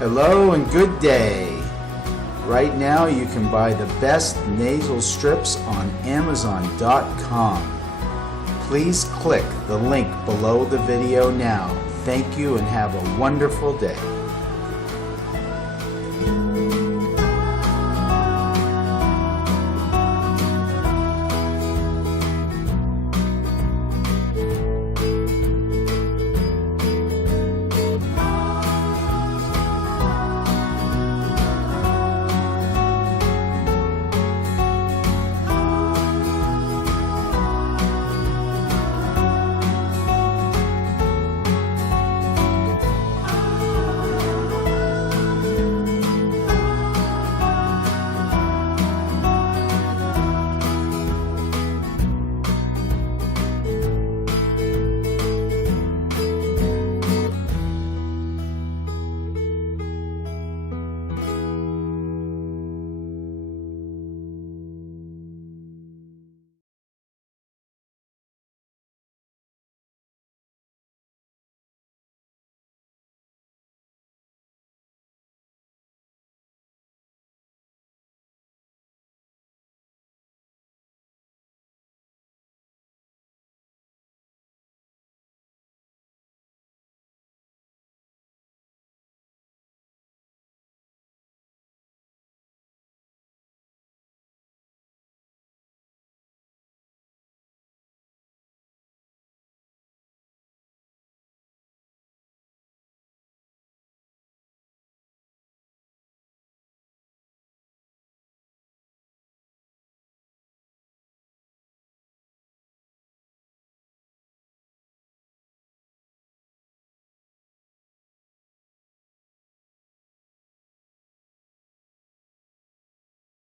Hello and good day. Right now you can buy the best nasal strips on Amazon.com. Please click the link below the video now. Thank you and have a wonderful day.